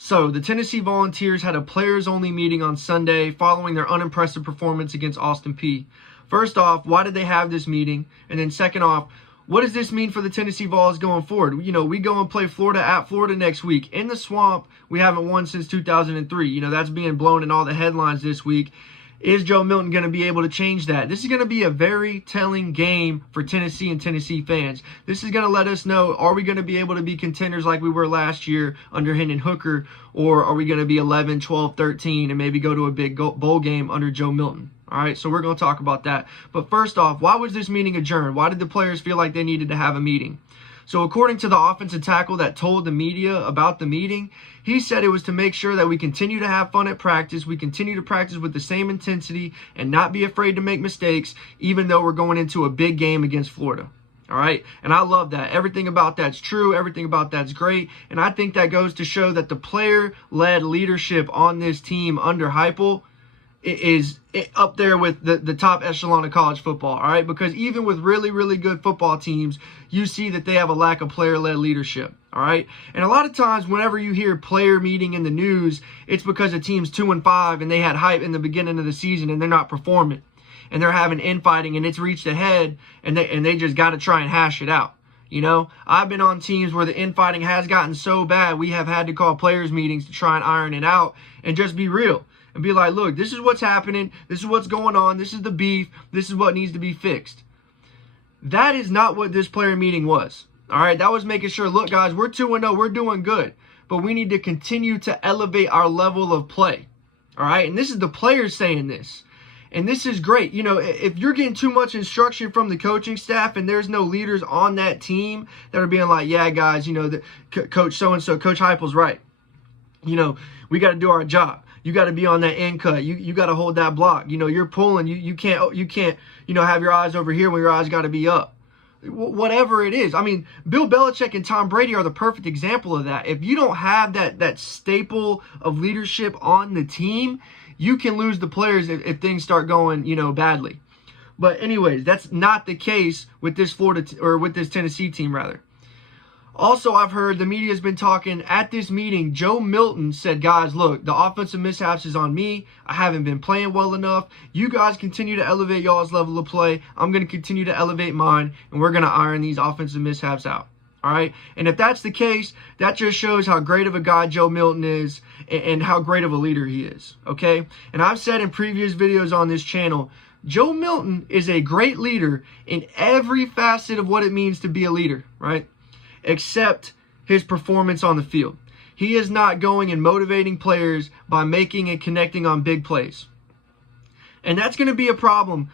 So, the Tennessee Volunteers had a players-only meeting on Sunday following their unimpressive performance against Austin Peay. First off, why did they have this meeting? And then second off, what does this mean for the Tennessee Vols going forward? You know, we go and play Florida at Florida next week. In the swamp, we haven't won since 2003. You know, that's being blown in all the headlines this week. Is Joe Milton going to be able to change that? This is going to be a very telling game for Tennessee and Tennessee fans. This is going to let us know, are we going to be able to be contenders like we were last year under Hendon Hooker, or are we going to be 11, 12, 13, and maybe go to a big bowl game under Joe Milton? All right, so we're going to talk about that. But first off, why was this meeting adjourned? Why did the players feel like they needed to have a meeting? So according to the offensive tackle that told the media about the meeting, he said it was to make sure that we continue to have fun at practice, we continue to practice with the same intensity and not be afraid to make mistakes, even though we're going into a big game against Florida. All right, and I love that. Everything about that's true. Everything about that's great. And I think that goes to show that the player-led leadership on this team under Heupel is up there with the top echelon of college football, all right? Because even with really, really good football teams, you see that they have a lack of player-led leadership, all right? And a lot of times whenever you hear player meeting in the news, it's because a team's 2-5 and they had hype in the beginning of the season and they're not performing. And they're having infighting and it's reached ahead and they just got to try and hash it out. You know, I've been on teams where the infighting has gotten so bad, we have had to call players meetings to try and iron it out and just be real. And be like, look, this is what's happening. This is what's going on. This is the beef. This is what needs to be fixed. That is not what this player meeting was. All right, that was making sure, look, guys, we're 2-0. We're doing good. But we need to continue to elevate our level of play. All right, and this is the players saying this. And this is great. You know, if you're getting too much instruction from the coaching staff and there's no leaders on that team that are being like, yeah, guys, you know, the coach so-and-so, Coach Heupel's right. You know, we got to do our job. You got to be on that end cut. You got to hold that block. You know, you're pulling. You can't, you know, have your eyes over here when your eyes got to be up. Whatever it is. I mean, Bill Belichick and Tom Brady are the perfect example of that. If you don't have that staple of leadership on the team, you can lose the players if things start going, you know, badly. But anyways, that's not the case with this with this Tennessee team, rather. Also, I've heard the media has been talking at this meeting. Joe Milton said, guys, look, the offensive mishaps is on me. I haven't been playing well enough. You guys continue to elevate y'all's level of play. I'm going to continue to elevate mine, and we're going to iron these offensive mishaps out. All right? And if that's the case, that just shows how great of a guy Joe Milton is and how great of a leader he is. Okay? And I've said in previous videos on this channel, Joe Milton is a great leader in every facet of what it means to be a leader, right? Except his performance on the field. He is not going and motivating players by making and connecting on big plays. And that's going to be a problem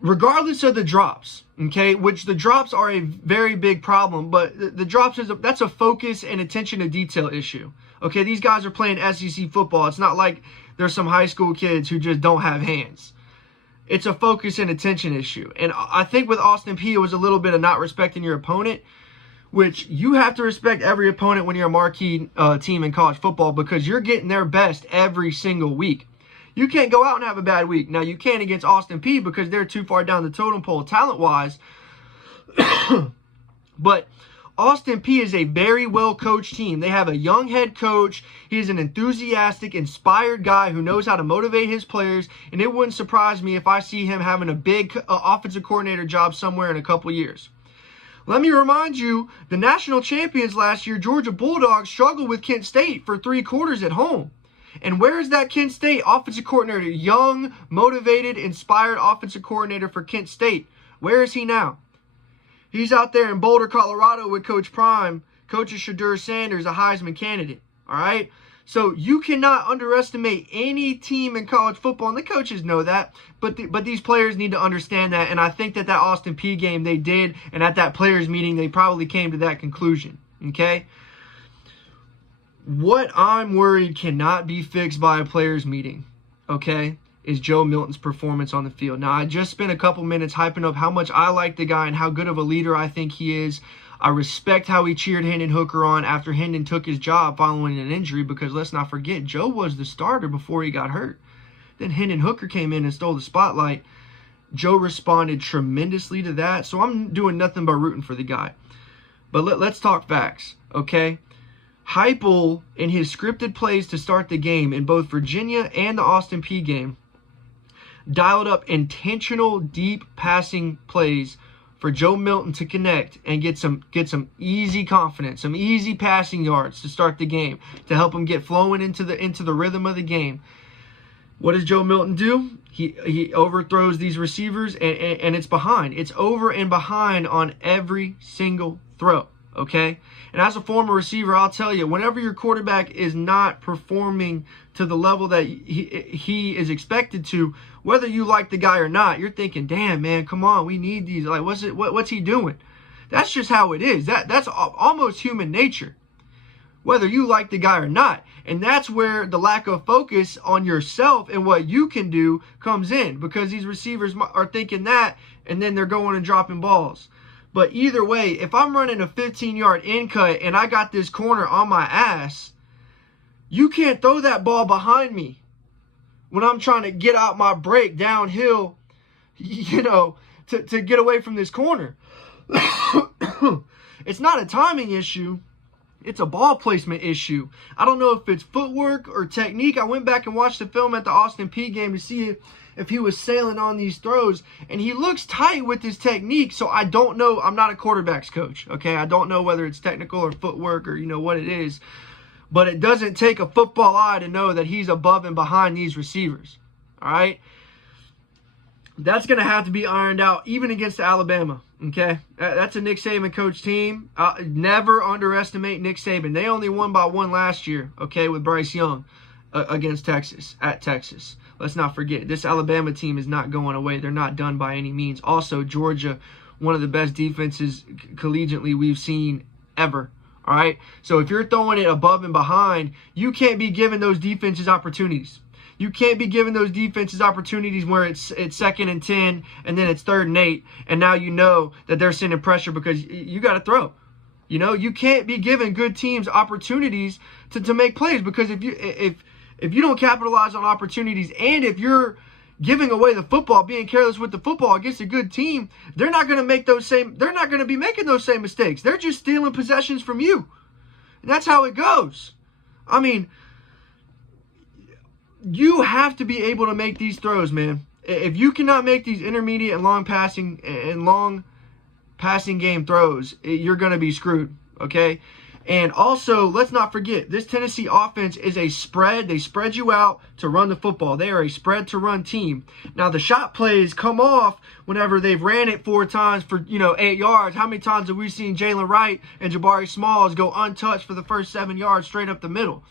regardless of the drops, okay? Which the drops are a very big problem, but the drops, that's a focus and attention to detail issue. Okay, these guys are playing SEC football. It's not like there's some high school kids who just don't have hands. It's a focus and attention issue. And I think with Austin Peay, it was a little bit of not respecting your opponent, which you have to respect every opponent when you're a marquee team in college football because you're getting their best every single week. You can't go out and have a bad week. Now, you can against Austin Peay because they're too far down the totem pole talent-wise. But Austin Peay is a very well-coached team. They have a young head coach. He is an enthusiastic, inspired guy who knows how to motivate his players, and it wouldn't surprise me if I see him having a big offensive coordinator job somewhere in a couple years. Let me remind you, the national champions last year, Georgia Bulldogs, struggled with Kent State for 3 quarters at home. And where is that Kent State offensive coordinator? Young, motivated, inspired offensive coordinator for Kent State. Where is he now? He's out there in Boulder, Colorado with Coach Prime. Coach Shedeur Sanders, a Heisman candidate. All right? So you cannot underestimate any team in college football, and the coaches know that, but these players need to understand that, and I think that Austin Peay game they did, and at that players meeting they probably came to that conclusion, okay? What I'm worried cannot be fixed by a players meeting, okay, is Joe Milton's performance on the field. Now, I just spent a couple minutes hyping up how much I like the guy and how good of a leader I think he is. I respect how he cheered Hendon Hooker on after Hendon took his job following an injury because let's not forget, Joe was the starter before he got hurt. Then Hendon Hooker came in and stole the spotlight. Joe responded tremendously to that, so I'm doing nothing but rooting for the guy. But let's talk facts, okay? Heupel, in his scripted plays to start the game in both Virginia and the Austin Peay game, dialed up intentional deep passing plays for Joe Milton to connect and get some easy confidence, some easy passing yards to start the game, to help him get flowing into the rhythm of the game. What does Joe Milton do? He overthrows these receivers, and it's behind. It's over and behind on every single throw, okay? And as a former receiver, I'll tell you, whenever your quarterback is not performing to the level that he is expected to, whether you like the guy or not, you're thinking, damn, man, come on, we need these. Like, what's he doing? That's just how it is. That's almost human nature, whether you like the guy or not. And that's where the lack of focus on yourself and what you can do comes in, because these receivers are thinking that, and then they're going and dropping balls. But either way, if I'm running a 15-yard in cut and I got this corner on my ass, you can't throw that ball behind me when I'm trying to get out my break downhill, to get away from this corner. It's not a timing issue. It's a ball placement issue. I don't know if it's footwork or technique. I went back and watched the film at the Austin Peay game to see if he was sailing on these throws, and he looks tight with his technique. So I don't know. I'm not a quarterback's coach, okay? I don't know whether it's technical or footwork or what it is, but it doesn't take a football eye to know that he's above and behind these receivers, all right? That's going to have to be ironed out even against Alabama, okay? That's a Nick Saban coach team. Never underestimate Nick Saban. They only won by 1 last year, okay, with Bryce Young against Texas, at Texas. Let's not forget, this Alabama team is not going away. They're not done by any means. Also, Georgia, one of the best defenses collegiately we've seen ever. All right? So if you're throwing it above and behind, you can't be giving those defenses opportunities. You can't be giving those defenses opportunities where it's 2nd and 10 and then it's 3rd and 8, and now you know that they're sending pressure because you got to throw. You can't be giving good teams opportunities to make plays, because if you don't capitalize on opportunities, and if you're giving away the football, being careless with the football against a good team, they're not going to be making those same mistakes. They're just stealing possessions from you. And that's how it goes. I mean, you have to be able to make these throws, man. If you cannot make these intermediate and long passing game throws, you're going to be screwed, okay? And also, let's not forget, this Tennessee offense is a spread. They spread you out to run the football. They are a spread-to-run team. Now, the shot plays come off whenever they've ran it 4 times for, 8 yards. How many times have we seen Jalen Wright and Jabari Smalls go untouched for the first 7 yards straight up the middle?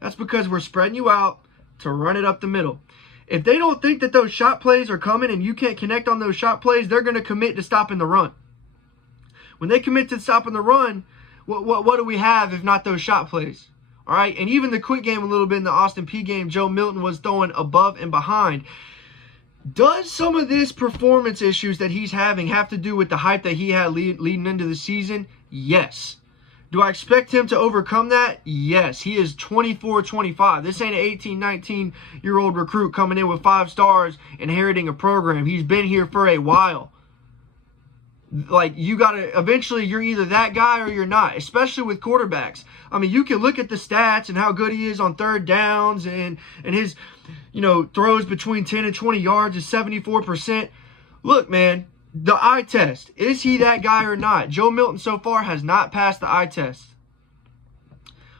That's because we're spreading you out to run it up the middle. If they don't think that those shot plays are coming and you can't connect on those shot plays, they're going to commit to stopping the run. When they commit to stopping the run, what do we have if not those shot plays? All right, and even the quick game a little bit in the Austin Peay game, Joe Milton was throwing above and behind. Does some of this performance issues that he's having have to do with the hype that he had leading into the season? Yes. Do I expect him to overcome that? Yes. He is 24-25. This ain't an 18, 19-year-old recruit coming in with 5 stars, inheriting a program. He's been here for a while. Like, you got to, eventually you're either that guy or you're not, especially with quarterbacks. I mean, you can look at the stats and how good he is on 3rd downs, and his, throws between 10 and 20 yards is 74%. Look, man, the eye test. Is he that guy or not? Joe Milton so far has not passed the eye test.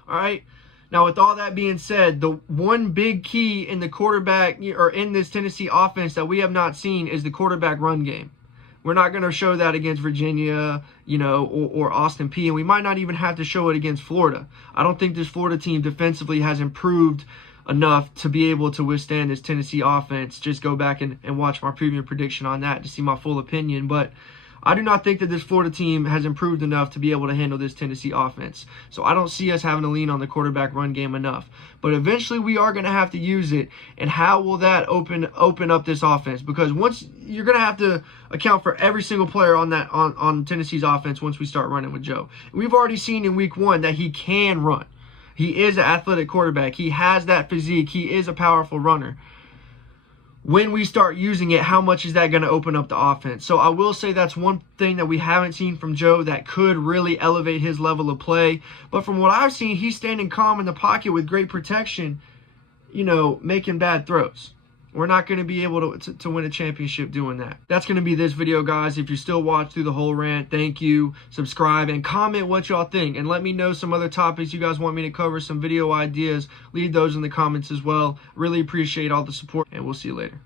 All right. Now, with all that being said, the one big key in the quarterback, or in this Tennessee offense that we have not seen, is the quarterback run game. We're not going to show that against Virginia, or Austin Peay, and we might not even have to show it against Florida. I don't think this Florida team defensively has improved enough to be able to withstand this Tennessee offense. Just go back and watch my preview prediction on that to see my full opinion. But I do not think that this Florida team has improved enough to be able to handle this Tennessee offense. So I don't see us having to lean on the quarterback run game enough. But eventually we are going to have to use it. And how will that open up this offense? Because once you're going to have to account for every single player on Tennessee's offense once we start running with Joe. We've already seen in week 1 that he can run. He is an athletic quarterback. He has that physique. He is a powerful runner. when we start using it, how much is that going to open up the offense? So I will say that's one thing that we haven't seen from Joe that could really elevate his level of play. But from what I've seen, he's standing calm in the pocket with great protection, you know, making bad throws. We're not going to be able to win a championship doing that. That's going to be this video, guys. If you still watch through the whole rant, thank you. Subscribe and comment what y'all think. And let me know some other topics you guys want me to cover, some video ideas. Leave those in the comments as well. Really appreciate all the support, and we'll see you later.